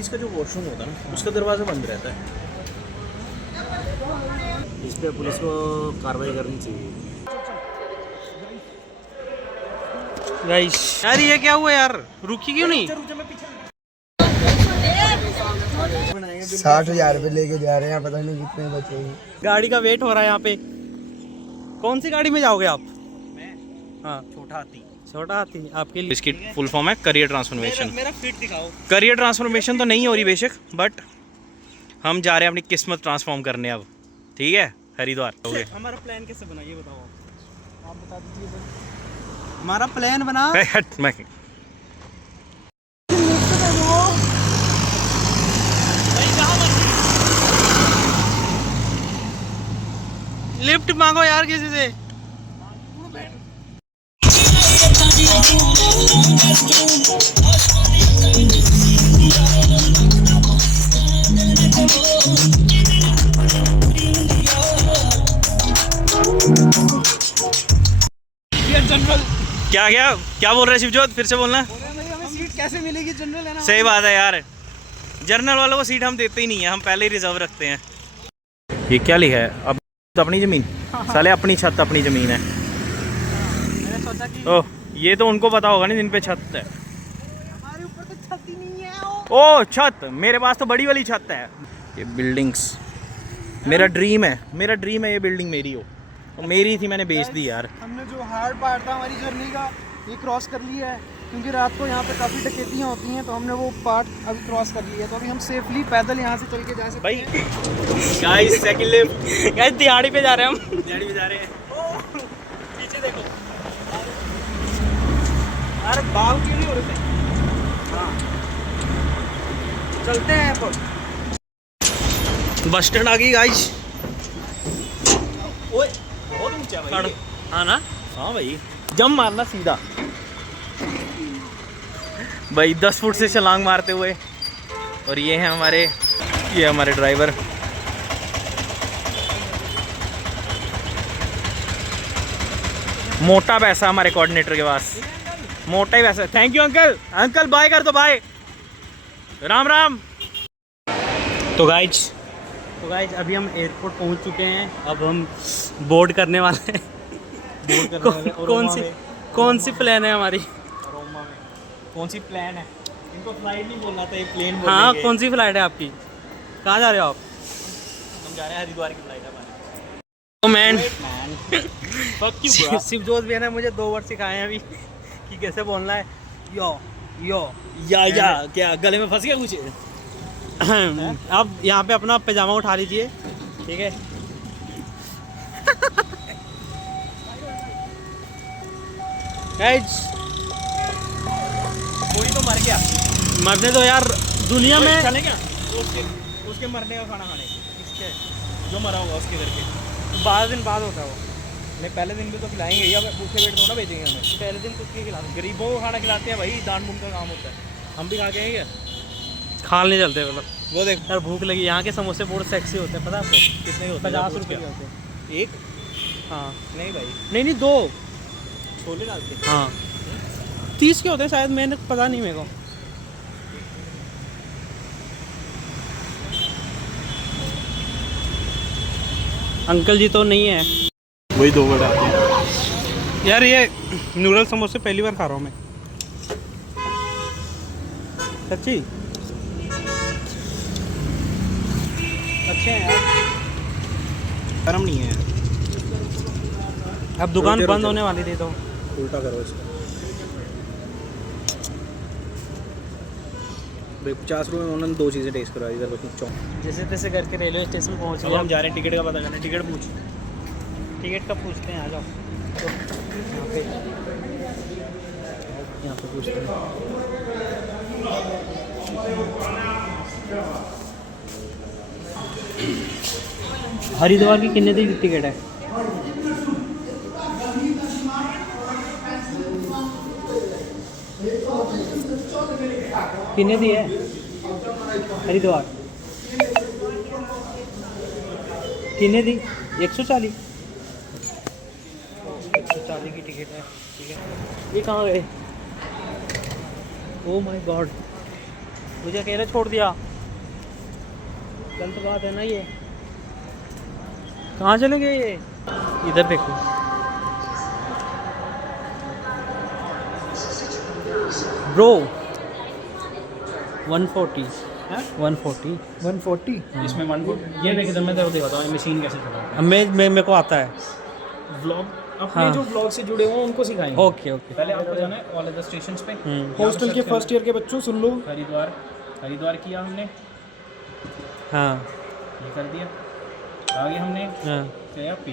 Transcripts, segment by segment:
Police का जो washroom होता है ना, उसका दरवाज़ा बंद रहता है। इस पे पुलिस को कार्रवाई करनी चाहिए। गाइस यार ये क्या हुआ यार, रुकी क्यों नहीं? 60,000 रुपये लेके जा रहे हैं, पता नहीं कितने बचेंगे। गाड़ी का वेट हो रहा है यहाँ पे। कौन सी गाड़ी में जाओगे आप? मैं हाँ छोटा हाथी। छोटा हाथी आपके लिए। इसकी फुल फॉर्म है करियर ट्रांसफॉर्मेशन। मेरा फिट दिखाओ। करियर ट्रांसफॉर्मेशन तो नहीं हो रही बेशक, बट हम जा रहे हैं अपनी किस्मत ट्रांसफॉर्म करने अब। ठीक है, हरिद्वार हो गए। हमारा प्लान कैसे बना ये बताओ आप बता दीजिए सर। हमारा प्लान बना हट मैं लिफ्ट मांगो यार किसी से। जनरल क्या क्या क्या बोल रहे हैं शिवजोत, फिर से बोलना। हमें सीट कैसे मिलेगी? जनरल है ना। सही बात है यार, जर्नल वालों को सीट हम देते ही नहीं है, हम पहले ही रिजर्व रखते हैं। ये क्या लिखा है अब? तो अपनी ज़मीन साले, अपनी छत अपनी ज़मीन है। मैंने सोचा कि ओह, ये तो उनको पता होगा नहीं जिन पे छत है। हमारे ऊपर तो छत ही नहीं है। ओह छत, मेरे पास तो बड़ी वाली छत है। ये बिल्डिंग्स मेरा ड्रीम है, मेरा ड्रीम है ये बिल्डिंग मेरी हो। और मेरी थी, मैंने बेच दी यार। हमने जो हार्ड पार्ट था हमारी जर्नी का ये क्रॉस कर लिया है, क्योंकि रात को यहाँ पे काफ़ी डकैतियाँ होती हैं, तो हमने वो पार्ट अभी क्रॉस कर लिया है। तो अभी हम सेफली पैदल यहाँ से चल के जा सकते भाई हैं। गाइस सेकंड लिफ्ट, गाइस दिहाड़ी पे जा रहे हैं हम। दिहाड़ी पे जा रहे हैं। पीछे देखो। अरे बाल क्यों नहीं हो रहे थे? हाँ चलते हैं अब। बस स्टैंड आ गई गाइस। ओए बहुत ऊंचा भाई। हाँ ना। हाँ भाई, जम मारना सीधा भाई, 10 फुट से छलांग मारते हुए। और ये है हमारे ड्राइवर। मोटा पैसा हमारे कोऑर्डिनेटर के पास, मोटा ही पैसा। Thank you uncle. Uncle bye कर दो, बाय, राम राम। तो गाइज अभी हम एयरपोर्ट पहुंच चुके हैं। अब हम बोर्ड करने वाले हैं। कौन सी प्लान है हमारी? कौन सी प्लान है? इनको फ्लाइट नहीं बोलना था, ये प्लेन बोल हाँ देंगे। कौन सी फ्लाइट है आपकी? कहाँ जा रहे हो आप? हम जा रहे हैं हरिद्वार की फ्लाइट है हमारी। तो man Fuck you, bro. Shivjot भैया ने मुझे 2 वर्ड सिखाए हैं अभी कि कैसे बोलना है। यो यो या क्या गले में फंस गया कुछ? अब यहाँ पे अपना पैजामा उठा लीजिए, ठीक है? गाइस कोई तो मर गया। मरने तो यार दुनिया में। चले क्या उसके मरने का खाना खाने? किसके? जो मरा होगा उसके घर के। 12 दिन बाद होता है वो। नहीं, पहले दिन भी तो खिलाएंगे, या भूखे पेट थोड़ा भेजेंगे हमें। पहले दिन कुछ नहीं खिलाते, गरीबों को खाना खिलाते हैं भाई, दान पुण्य का काम होता है। हम भी खा के आएंगे। खाल नहीं चलते मतलब। वो देख यार भूख लगी। यहाँ के समोसे बहुत सेक्सी होते हैं, पता है आपको? कितने के होते हैं? 50 रुपये के होते हैं। एक? हाँ नहीं भाई, नहीं 2। छोले डालते हैं। हाँ 30 के होते हैं शायद, मैंने पता नहीं मेरे को। अंकल जी तो नहीं है। वही 2 बड़ा आते हैं यार ये नूडल समोसे पहली बार खा रहा हूँ मैं, सच्ची अच्छे हैं यार। गरम नहीं है। अब दुकान रोते बंद रोते। होने वाली थी तो। उल्टा करो इसको भाई। 50 रुपये में उन्होंने 2 चीज़ें टेस्ट करवाई, इधर बस चौक। जैसे तैसे करके रेलवे स्टेशन पहुँच अब गए। हम जा रहे हैं टिकट का पता करने। टिकट पूछ। टिकट का पूछते हैं, आ जाओ। तो यहाँ पे पूछते हैं। हरिद्वार की कितने दी टिकट है? कितने दी है हरिद्वार? कितने दी? 140। 140 की टिकट है, ठीक है। ये कहाँ गए? ओ माय गॉड, मुझे अकेले छोड़ दिया, गलत बात है ना ये। कहाँ चले गए ये? इधर देखो। ब्रो 140 140 140 इसमें 140 ये देखे, मैं तेरे को बताऊँ ये मशीन कैसे चलाता है। मैं मेरे को आता है। व्लॉग अपने हाँ। जो व्लॉग से जुड़े हुए हैं उनको सिखाएंगे। Okay okay. पहले आपको जाना है ऑल अदर स्टेशंस पे। हॉस्टल के फर्स्ट ईयर के बच्चों सुन लो। हरिद्वार किया हमने, हाँ ये कर दिया। आगे हमने हाँ क्या पे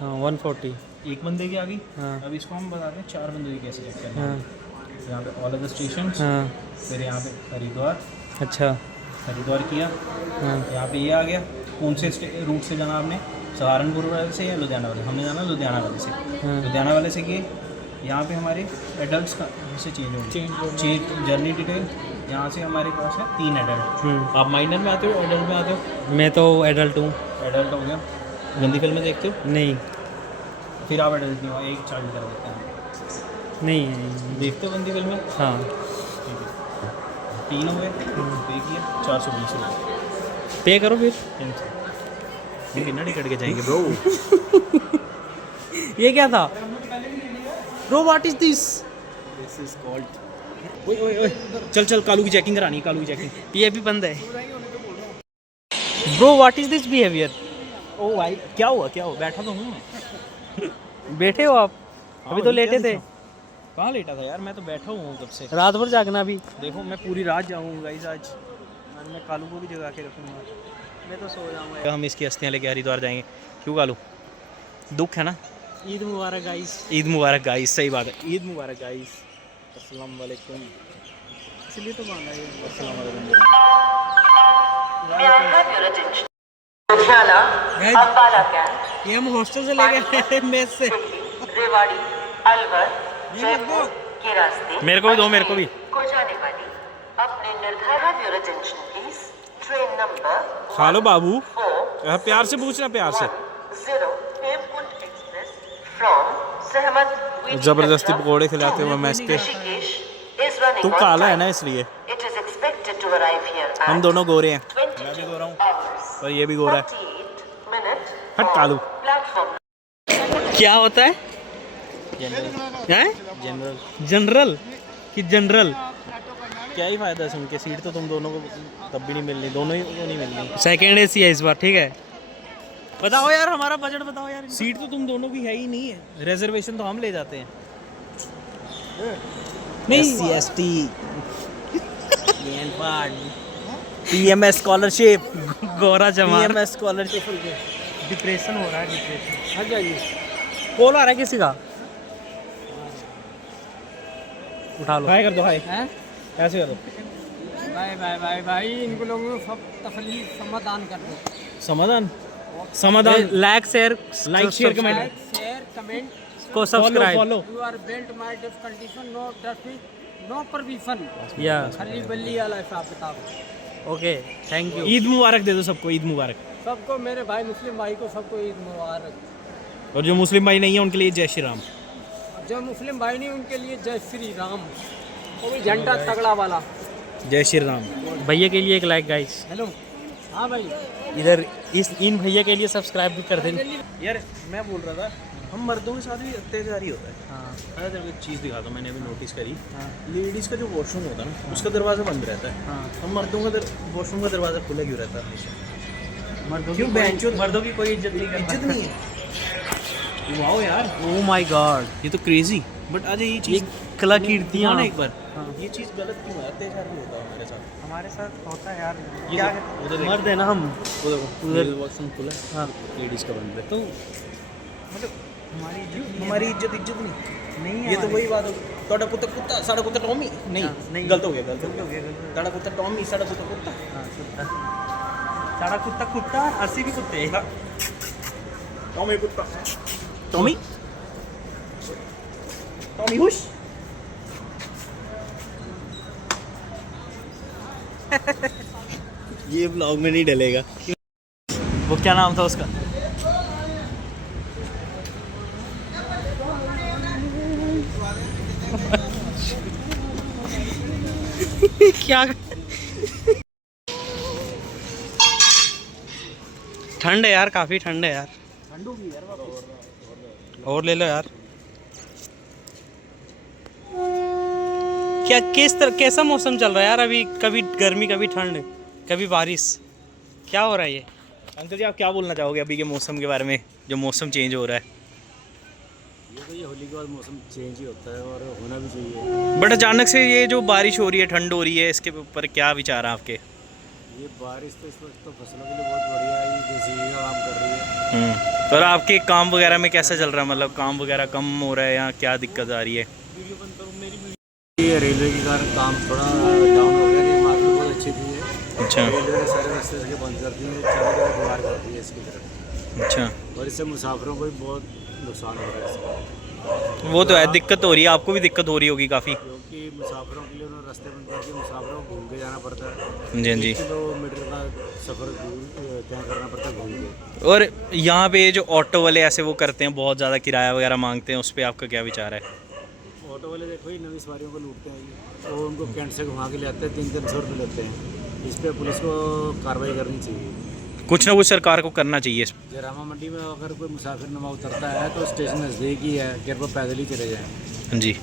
हाँ 140 एक बंदे की आ गई। हाँ अब इसको हम बताते हैं 4 बंदों की कैसे चेक करना है। हाँ यहाँ पे ऑल अदर स्टेशन, हाँ फिर यहाँ पे हरिद्वार अच्छा किया। हाँ यहाँ पे ये आ गया। कौन से रूट से जाना आपने, सहारनपुर वाले से या लुधियाना वाले? हमने जाना लुधियाना वाले से। हाँ। लुधियाना वाले से किए। यहाँ पे हमारे एडल्ट्स का से चेंज हो चेंज जर्नी डिटेल। यहाँ से हमारे पास है 3 एडल्ट। आप माइनर में आते हो, एडल्ट में आते हो? मैं तो एडल्ट हूँ। एडल्ट हो गया। गंदी फिल्म में देखते हो? नहीं फिर आप एडल्ट नहीं हो, एक चार्ज कर देते हैं। नहीं देखते हो गंदी फिल्म में? हाँ 3 हो गए। पे किया 420 रुपये। पे करो फिर। ये कितना टिकट के जाएंगे ब्रो? ये क्या था bro? What is this? This is called ओए ओए ओए, चल कालू की चेकिंग करानी है, कालू की चेकिंग। ये भी बंद है bro. What is this behaviour? ओ भाई क्या हुआ बैठा तो हूँ मैं। बैठे हो आप? अभी तो लेटे थे। कहाँ लेटा था यार, मैं तो बैठा हुआ हूँ तब से। रात भर जागना भी। देखो मैं पूरी रात जाऊँगा गाइस आज मैं कालू को भी जगा के रखूँगा। मैं तो सो जाऊंगा। हम इसकी अस्थियाँ लेके हरिद्वार जाएंगे। क्यों कालू? दुख है ना? ईद मुबारक गाइस। ईद मुबारक गाइस। सही बात है, ईद मुबारक गाइस। अस्सलाम वालेकुम। इसलिए तो मांगा ये। अस्सलाम वालेकुम। लुधियाना, अंबाला कैंप, ये हम हॉस्टल से ले गए मेस से। रेवाड़ी, अलवर, जयपुर के रास्ते मेरे को भी दो, मेरे को भी। को जाने वाली अपने निर्धारित your attention please. Train number खा लो बाबू, 4 प्यार से पूछना, प्यार से। 0 हेमकुंड एक्सप्रेस फ्रॉम सहमत जबरदस्ती पकौड़े खिलाते हुए मैस के। ऋषिकेश is running तू on काला है time. ना इसलिए। It is expected to arrive here at हम दोनों गोरे हैं, 22 गोरा हूँ hours, और ये भी गोरा है। 38 minutes हट कालू। on platform क्या होता है? हैं? जनरल जनरल कि जनरल? क्या ही फायदा सुन के, सीट तो तुम दोनों को तब भी नहीं मिलनी, दोनों ही को नहीं मिलनी। सेकेंड एसी है इस बार, ठीक है? बताओ यार, हमारा बजट बताओ यार। सीट तो तुम दोनों की है ही नहीं है, रिजर्वेशन तो हम ले जाते हैं। नहीं SC PMS स्कॉलरशिप, गोरा जमा। PMS scholarship. डिप्रेशन हो रहा है, डिप्रेशन। हाँ जाइए। कॉल आ रहा है किसी का? उठा लो। हाय कर दो, हाय हैं? ऐसे कर दो। Bye bye bye bye. इनको लोगों को सब तकलीफ समाधान कर दो। समाधान like share comment share comment को subscribe. Follow. You are belt my diff condition, no traffic, no permission. या खली बल्ली वाला हिसाब किताब। Okay, thank you. ईद मुबारक दे दो सबको, ईद मुबारक। सबको, मेरे भाई मुस्लिम भाई को सबको ईद मुबारक। और जो मुस्लिम भाई नहीं है उनके लिए जय श्री राम। जो मुस्लिम भाई नहीं उनके लिए जय श्री राम। वो भी झंडा तगड़ा वाला। जय श्री राम। भैया के लिए एक लाइक गाइस। हेलो। हाँ भाई, इधर इन भैया के लिए सब्सक्राइब भी कर देना। यार मैं बोल रहा था, हम मर्दों के साथ भी अत्याचारी होता है। हाँ मैं तेरे को एक चीज़ दिखाता हूँ, मैंने अभी नोटिस करी। हाँ लेडीज़ का जो वॉशरूम होता है ना, उसका दरवाज़ा बंद रहता है। हाँ। हम मर्दों का वॉशरूम का दरवाज़ा खुला क्यों रहता है हमेशा? क्यों मर्दों की कोई इज्जत नहीं इज्जत नहीं है। वाओ यार, ओह माय गॉड, ये तो क्रेजी। बट आज ये ये चीज़ कलाकृतियाँ ना एक बार, हाँ। ये चीज़ गलत क्यों है? अत्याचार क्यों होता है हमारे साथ? हमारे साथ होता है यार। ये क्या देखो, उधर देखो। मर्द है ना हम। वो देखो, उधर- वॉशरूम खुला है, हाँ लेडीज़ का बंद है। तो मतलब हमारी इज्जत हमारी इज्जत नहीं। नहीं है ये तो वही बात हो, ਤੁਹਾਡਾ ਕੁੱਤਾ ਕੁੱਤਾ ਸਾਡਾ ਕੁੱਤਾ ਟੌਮੀ ਨਹੀਂ नहीं। गलत हो गया, गलत हो गलत गया। हो गया। ਤੁਹਾਡਾ ਕੁੱਤਾ ਟੌਮੀ, ਸਾਡਾ ਕੁੱਤਾ ਕੁੱਤਾ। साड़ा कुत्ता कुत्ता, अस्सी भी कुत्ते। ਟੌਮੀ ਕੁੱਤਾ, ਟੌਮੀ टॉमी हुश। ये ब्लॉग में नहीं डलेगा। वो क्या नाम था उसका? क्या ठंड है यार, काफ़ी ठंड है यार। ठंड होगी यार वापस। और ले लो यार। क्या कैसा मौसम चल रहा है यार अभी? कभी गर्मी, कभी ठंड, कभी बारिश, क्या हो रहा है ये? अंकल जी आप क्या बोलना चाहोगे अभी के मौसम के बारे में, जो मौसम चेंज हो रहा है? ये होली के बाद मौसम चेंज ही होता है और होना भी चाहिए। बट अचानक से ये जो बारिश हो रही है, ठंड हो रही है, इसके ऊपर क्या विचार है आपके? ये बारिश तो इस वक्त तो फसलों के लिए बहुत बढ़िया है, ये जैसे ही काम कर रही है। और आपके काम वगैरह में कैसा चल रहा है? मतलब काम वगैरह कम हो रहा है या क्या दिक्कत आ रही है? ये रेलवे के कारण काम थोड़ा डाउन हो गया, ये मार्केट बहुत अच्छी थी है। अच्छा रेलवे के सारे रास्ते इसके बंद कर दिए, चारों तरफ दीवार कर दी है इसकी तरफ, अच्छा, और इससे मुसाफिरों को भी बहुत नुकसान हो रहा है इसका, वो तो है, दिक्कत हो रही है, आपको भी दिक्कत हो रही होगी काफ़ी। क्योंकि मुसाफिरों के लिए उन्होंने रास्ते बंद कर दिए, मुसाफिरों को घूम के जाना पड़ता है। जी हाँ जी। 1 किलोमीटर का सफ़र दूर तय करना पड़ता है घूम के। और यहाँ पे जो ऑटो वाले ऐसे वो करते हैं, बहुत ज़्यादा किराया वगैरह मांगते हैं, उस पर आपका क्या विचार है? ऑटो वाले देखो ही नवी सवारियों को लूटते हैं, वो उनको कैंट से घुमा के ले आते हैं, 300-300 रुपये लेते हैं। इस पर पुलिस को कार्रवाई करनी चाहिए, कुछ ना कुछ सरकार को करना चाहिए। जयरामा मंडी में अगर कोई मुसाफिर नमा उतरता है तो स्टेशन नज़दीक ही है, कि वो पैदल ही चले जाएँ। हाँ जी।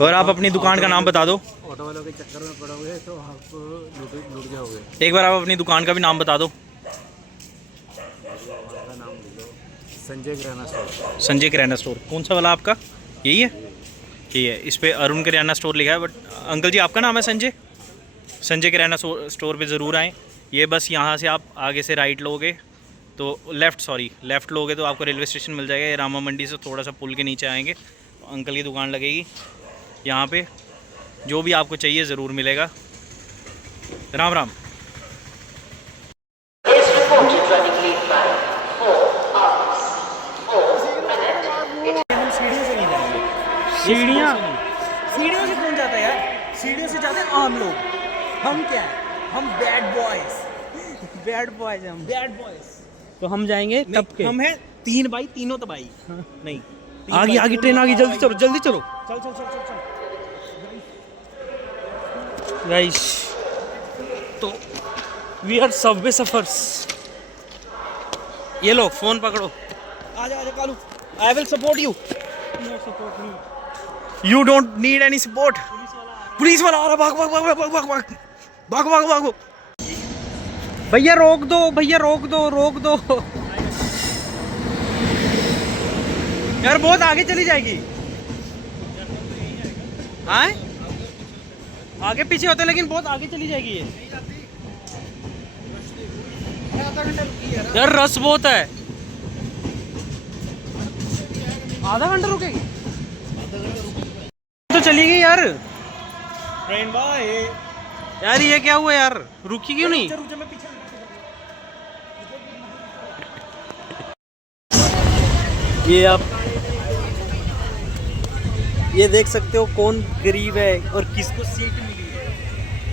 और आप अपनी दुकान का नाम बता दो। ऑटो वालों के चक्कर में पड़ोगे तो आप लूट जाओगे। एक बार आप अपनी दुकान का भी नाम बता दो। का नाम लो, संजय किराना स्टोर। संजय किराना स्टोर। कौन सा वाला आपका? यही है? यही है। इस पे अरुण किराना स्टोर लिखा है, बट अंकल जी आपका नाम है संजय? संजय किराना स्टोर पे ज़रूर आएँ। ये बस यहाँ से आप आगे से राइट लोगे तो लेफ़्ट लोगे तो आपको रेलवे स्टेशन मिल जाएगा। ये रामा मंडी से थोड़ा सा पुल के नीचे आएंगे तो अंकल की दुकान लगेगी। यहाँ पे जो भी आपको चाहिए ज़रूर मिलेगा। Ram Ram. is reported running late by 4 hours, 4 minutes. हम सीढ़ियों से नहीं जाएंगे। सीढ़ियों से कौन जाता है यार? सीढ़ियों से जाते हैं आम लोग। हम क्या है? हम बैड बॉयज़ हैं हम। Bad boys. तो हम जाएंगे टप के। हम हैं 3 भाई, तीनों तबाही। नहीं, आगे ट्रेन आ गई, जल्दी चलो जल्दी चलो चल। गाइस। तो वी आर सबवे सफर्स। ये लो फोन पकड़ो। आजा Kalu, I will support you. You don't need any support. Police वाला आ रहा, भागो। भैया रोक दो। यार बहुत आगे चली जाएगी। हाँ आगे पीछे होते लेकिन बहुत आगे चली जाएगी ये। यार रस बहुत है। आधा घंटा रुकेगी? तो चली गई यार। ट्रेन भाई यार ये क्या हुआ यार, रुकी क्यों नहीं? ये आप ये देख सकते हो कौन गरीब है और किसको सीट मिली है।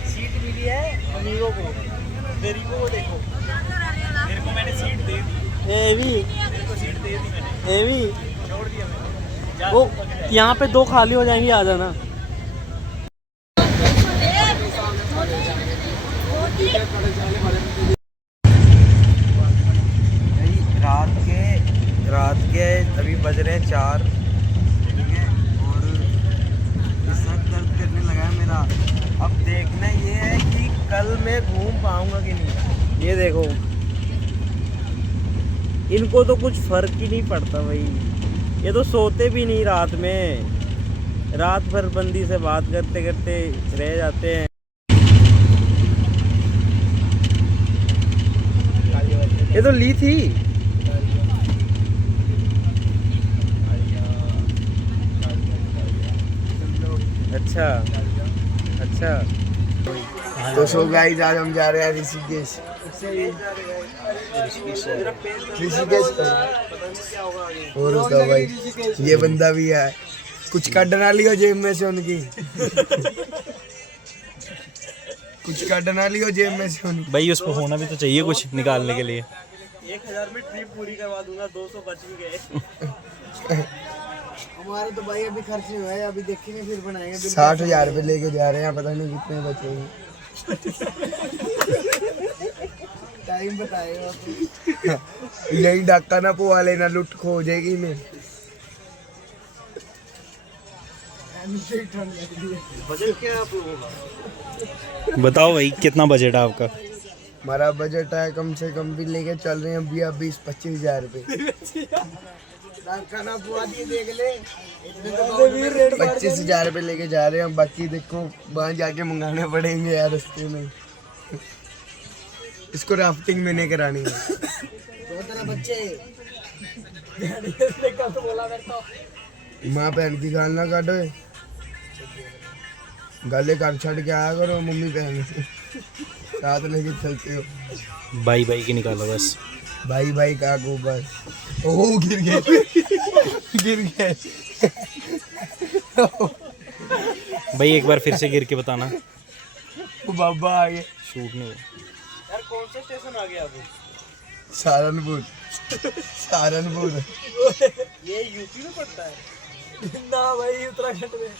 सीट मिली है अमीरों को, गरीबों को देखो। मेरे को मैंने सीट दे दी। मेरे को सीट दे दी मैंने, छोड़ दिया मैंने। वो यहाँ पे 2 खाली हो जाएंगी, आ जाना। रात के अभी बज रहे हैं 4, ठीक है, और इस वक्त दर्द करने लगा है मेरा। अब देखना ये है कि कल मैं घूम पाऊंगा कि नहीं। ये देखो, इनको तो कुछ फर्क ही नहीं पड़ता भाई। ये तो सोते भी नहीं रात में, रात भर बंदी से बात करते करते रह जाते हैं। ये तो ली थी। अच्छा। तो सो गाइस आज हम जा रहे हैं ऋषिकेश और उसका भाई ये बंदा भी है। कुछ काटना लियो जेब में से उनकी। भाई उस पर होना भी तो चाहिए कुछ निकालने के लिए। 1000 में ट्रिप पूरी करवा दूंगा, 200 बच भी गए। हमारे तो भाई अभी खर्च नहीं हुआ है, अभी देखेंगे फिर बनाएंगे। 60,000 रुपये लेके जा रहे हैं, पता नहीं कितने बचे हैं। टाइम बताएगा आपको। यही डाका ना पुआ लेना, लुट खो जाएगी मैं। बजट क्या है आप लोगों का? बताओ भाई कितना बजट है आपका? हमारा बजट है कम से कम भी लेके चल रहे हैं भैया 20-25 हज़ार रुपये। खाना बुआ दिए देख ले 25 हज़ार रुपये लेके जा रहे हैं। बाकी देखो वहाँ जाके मंगाने पड़ेंगे यार रास्ते में। इसको राफ्टिंग मैंने करानी है। दो तरह बच्चे माँ बहन की गाल ना काटो, गाले काट छाट के आया करो मम्मी बहन साथ लेके चलते हो। भाई भाई की निकालो बस। भाई भाई का को बस। ओह गिर गए गिर गए। भाई एक बार फिर से गिर के बताना। बाबा आ गए। शूट नहीं हुआ। यार कौन से स्टेशन आ गया आप? सहारनपुर। सहारनपुर ये यूपी में पड़ता है। ना भाई उत्तराखंड में।